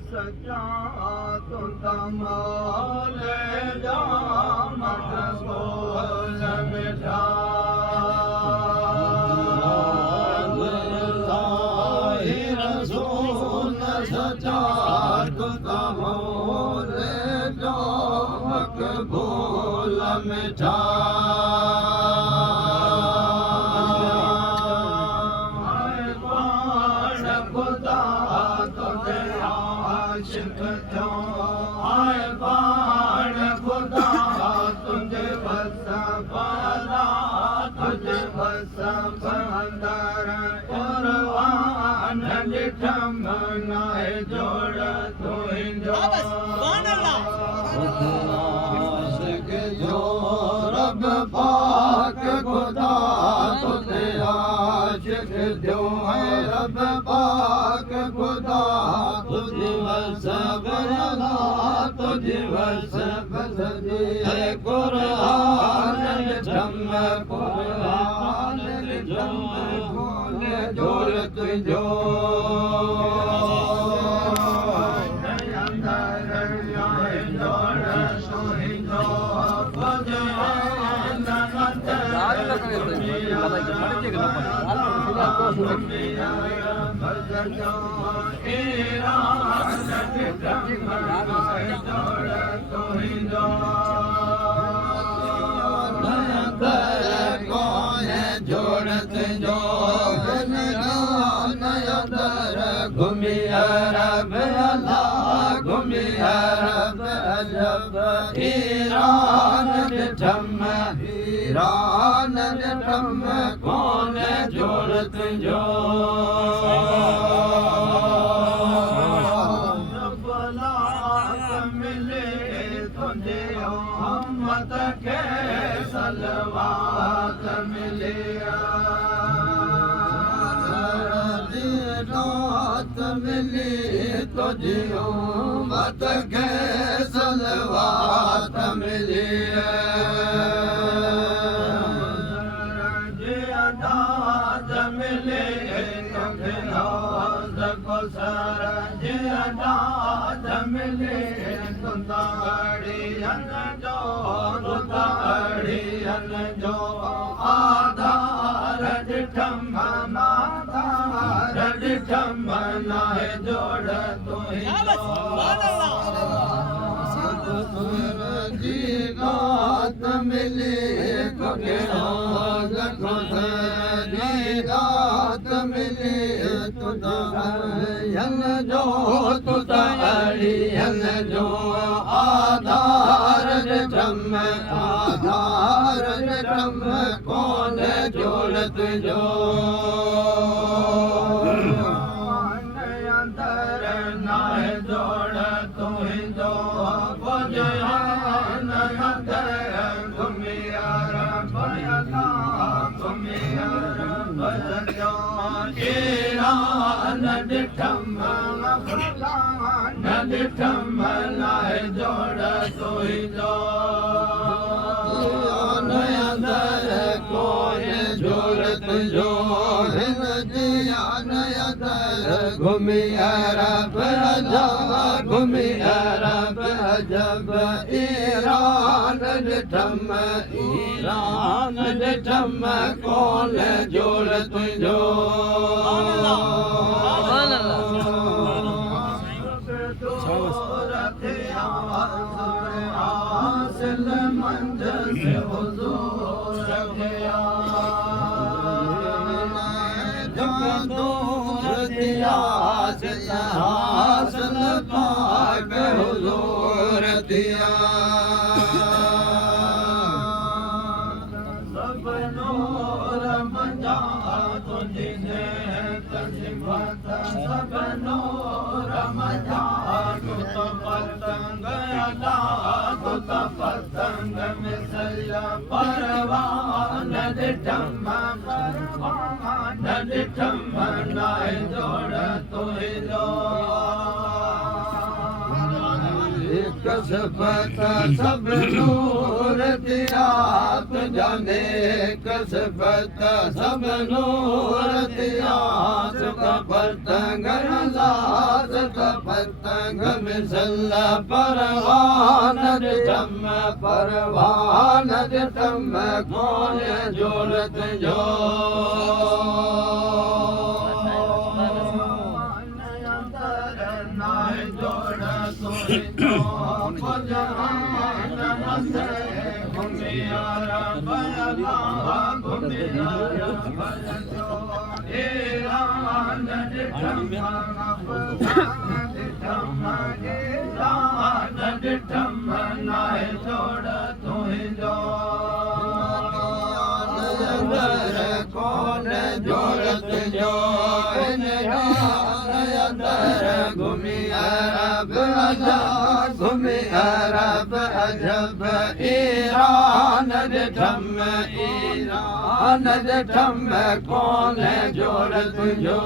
सचा तुंदा मोल जा मत बोल मिठा रसूल सचा तुंदा मोल जा मकबूल मिठा रब पाक खुदा तुझे आशिक दो है रब पाक खुदा तुझे वसबला तुझे वसब सदी है कुरान जम कुरान जम बोले जोड़ तुझो जोड़त जो घूमी अरब अल्लाह घूमी अरब अजब ईरान ठम ईरान ठम कौन जोड़त जो मिले तुझे मत के सलवात मिले रात मिली तुझे मत के सलवात मिली अदाद मिले तुझे रोज को सारा जे अदाद मिले तुदाड़ियन जो आधार डिठम आधार डिठम नाहे जोड़ तुही जी रात मिले तुझे रोज को जी रात मिले तुदाड़ियन जो आधार डिठम आधार डिठम कौन जोड़त जो अंदर नाहे जोड़ तुही जो बुझान अंदर घूमी अरब घूमी अरब जो ईरान डिठम डिठम नाहे जोड़ तुही जो अंदर कौन जोड़त जो घूमी अरब अजब घूमी अरब अजब ईरान डिठम कौन जोड़ तुझो हासिल मंज़िल से हुज़ूर गया हासिल पाक हुज़ूर दिया सब नूर मजा तुझे सब नूर मजा तो पतंग तो पतंग मिसल परवान डिठम नाहे जोड़ तुही जो कसबत सब नूर तियात जाने कसबत सब नूर तियात पतंग नजाज पतंग मिसल परवान जम परवान जम कौन जोड़त जो कौन जोड़त जो घूमी अरब घूमी अरब अजब ईरान ॾिठम कौन जोड़त जो